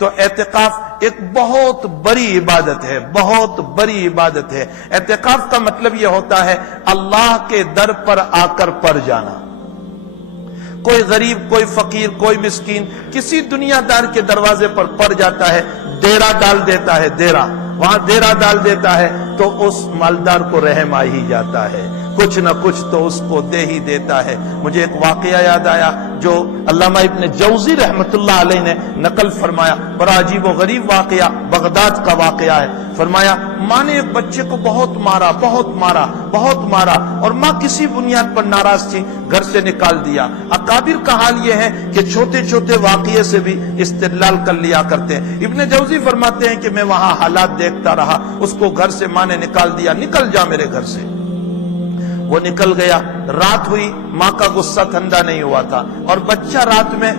تو اعتکاف ایک بہت بڑی عبادت ہے، بہت بڑی عبادت ہے۔ اعتکاف کا مطلب یہ ہوتا ہے اللہ کے در پر آ کر پڑ جانا۔ کوئی غریب، کوئی فقیر، کوئی مسکین کسی دنیا دار کے دروازے پر پڑ جاتا ہے، ڈیرا ڈال دیتا ہے، ڈیرا وہاں ڈیرا ڈال دیتا ہے تو اس مالدار کو رحم آ ہی جاتا ہے، کچھ نہ کچھ تو اس کو دے ہی دیتا ہے۔ مجھے ایک واقعہ یاد آیا جو علامہ ابن جوزی رحمت اللہ علیہ نے نقل فرمایا، بڑا عجیب و غریب واقعہ، بغداد کا واقعہ ہے۔ فرمایا ماں نے ایک بچے کو بہت مارا، بہت مارا، بہت مارا، اور ماں کسی بنیاد پر ناراض تھی، گھر سے نکال دیا۔ اکابر کا حال یہ ہے کہ چھوٹے چھوٹے واقعے سے بھی استدلال کر لیا کرتے ہیں۔ ابن جوزی فرماتے ہیں کہ میں وہاں حالات دیکھتا رہا، اس کو گھر سے ماں نے نکال دیا، نکل جا میرے گھر سے۔ وہ نکل گیا، رات ہوئی، ماں کا غصہ ٹھنڈا نہیں ہوا تھا، اور بچہ رات میں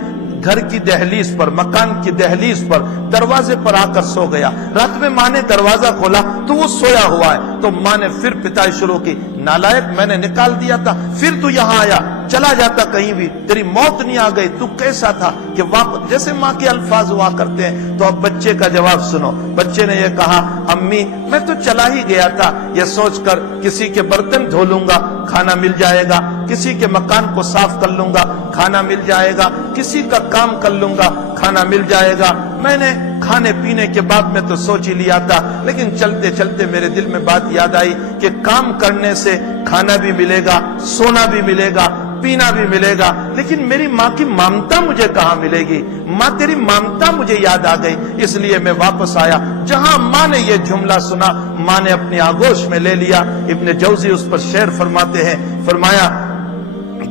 گھر کی دہلیز پر، مکان کی دہلیز پر، دروازے پر آ کر سو گیا۔ رات میں ماں نے دروازہ کھولا تو وہ سویا ہوا ہے، تو ماں نے پھر پٹائی شروع کی، نالائق میں نے نکال دیا تھا، پھر تو یہاں آیا، چلا جاتا کہیں بھی، تیری موت نہیں آ گئی، تو کیسا تھا کہ واپس، جیسے ماں کے الفاظ ہوا کرتے ہیں۔ تو اب بچے کا جواب سنو، بچے نے یہ کہا امی میں تو چلا ہی گیا تھا یہ سوچ کر کسی کے برتن دھو لوں گا کھانا مل جائے گا، کسی کے مکان کو صاف کر لوں گا کھانا مل جائے گا، کسی کا کام کر لوں گا کھانا مل جائے گا۔ میں نے کھانے پینے کے بعد میں تو سوچ ہی لیا تھا، لیکن چلتے چلتے میرے دل میں بات یاد آئی کہ کام کرنے سے کھانا بھی ملے گا، سونا بھی ملے گا، پینا بھی ملے گا، لیکن میری ماں کی ممتا مجھے کہاں ملے گی؟ ماں تیری ممتا مجھے یاد آ گئی، اس لیے میں واپس آیا۔ جہاں ماں نے یہ جملہ سنا، ماں نے اپنی آغوش میں لے لیا۔ ابن جوزی اس پر شعر فرماتے ہیں، فرمایا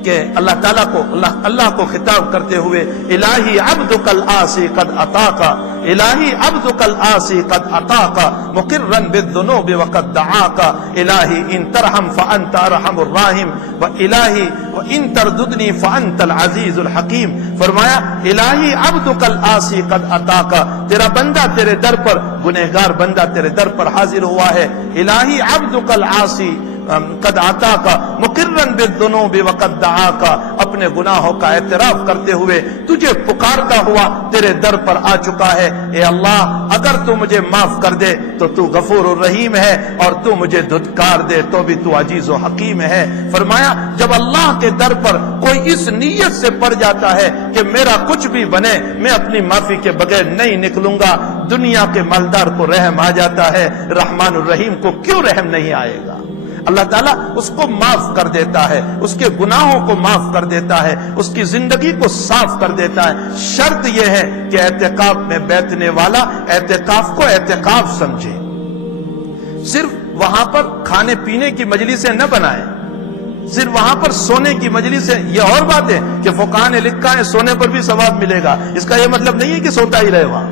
کہ اللہ تعالیٰ کو، اللہ کو خطاب کرتے ہوئے، الہی عبدک العاصی قد اتاک، الہی عبدک العاصی قد اتاک مقرا بالذنوب وقد دعاک، الہی ان ترحم فانت ارحم الراحم والہی وان ترددنی فانت العزیز الحکیم۔ فرمایا الہی عبدک العاصی قد اتاک، تیرا بندہ تیرے در پر، گنہگار بندہ تیرے در پر حاضر ہوا ہے۔ الہی عبدک العاصی قد آتاک مقرا بالذنوب وقد دعاک، اپنے گناہوں کا اعتراف کرتے ہوئے تجھے پکارتا ہوا تیرے در پر آ چکا ہے۔ اے اللہ اگر تو مجھے معاف کر دے تو تو غفور الرحیم ہے، اور تو مجھے دھتکار دے تو بھی تو عزیز و حکیم ہے۔ فرمایا جب اللہ کے در پر کوئی اس نیت سے پڑ جاتا ہے کہ میرا کچھ بھی بنے میں اپنی معافی کے بغیر نہیں نکلوں گا، دنیا کے مالدار کو رحم آ جاتا ہے، رحمان الرحیم کو کیوں رحم نہیں آئے گا؟ اللہ تعالیٰ اس کو معاف کر دیتا ہے، اس کے گناہوں کو معاف کر دیتا ہے، اس کی زندگی کو صاف کر دیتا ہے۔ شرط یہ ہے کہ اعتکاف میں بیٹھنے والا اعتکاف کو اعتکاف سمجھے، صرف وہاں پر کھانے پینے کی مجلسیں نہ بنائے، صرف وہاں پر سونے کی مجلسیں۔ یہ اور بات ہے کہ فقہاء نے لکھا ہے سونے پر بھی ثواب ملے گا، اس کا یہ مطلب نہیں ہے کہ سوتا ہی رہے وہاں۔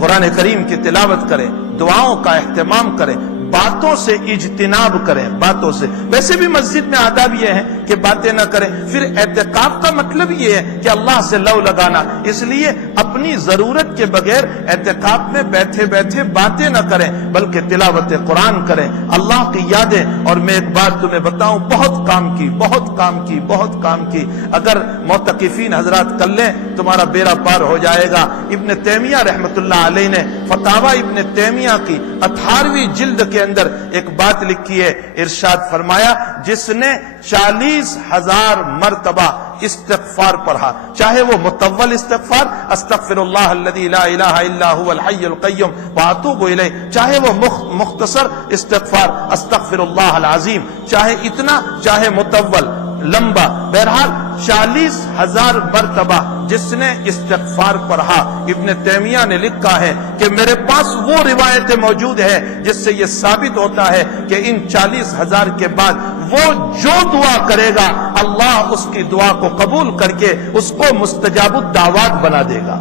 قرآن کریم کی تلاوت کریں، دعاؤں کا اہتمام کریں، باتوں سے اجتناب کریں، باتوں سے۔ ویسے بھی مسجد میں آداب یہ ہے کہ باتیں نہ کریں۔ پھر اعتکاف کا مطلب یہ ہے کہ اللہ سے لو لگانا، اس لیے اپنی ضرورت کے بغیر اعتکاف میں بیٹھے بیٹھے باتیں نہ کریں، بلکہ تلاوت قرآن کریں، اللہ کی یادیں۔ اور میں ایک بات تمہیں بتاؤں، بہت کام کی، بہت کام کی، بہت کام کی، اگر معتکفین حضرات کر لیں تمہارا بیڑا پار ہو جائے گا۔ ابن تیمیہ رحمت اللہ علیہ نے فتاوی ابن تیمیہ کی 18ویں جلد کے اندر ایک بات لکھی ہے، ارشاد فرمایا جس نے 40,000 مرتبہ استغفار پڑھا، چاہے وہ مطول استغفار استغفر اللہ الذی لا الہ الا هو الحی القیوم واتوب الیہ، چاہے وہ مختصر استغفار استغفر اللہ العظیم، چاہے اتنا چاہے مطول لمبا، بہرحال 40,000 مرتبہ جس نے استغفار پڑھا۔ ابن تیمیہ نے لکھا ہے کہ میرے پاس وہ روایتیں موجود ہیں جس سے یہ ثابت ہوتا ہے کہ ان 40,000 کے بعد وہ جو دعا کرے گا اللہ اس کی دعا کو قبول کر کے اس کو مستجاب الدعوات بنا دے گا۔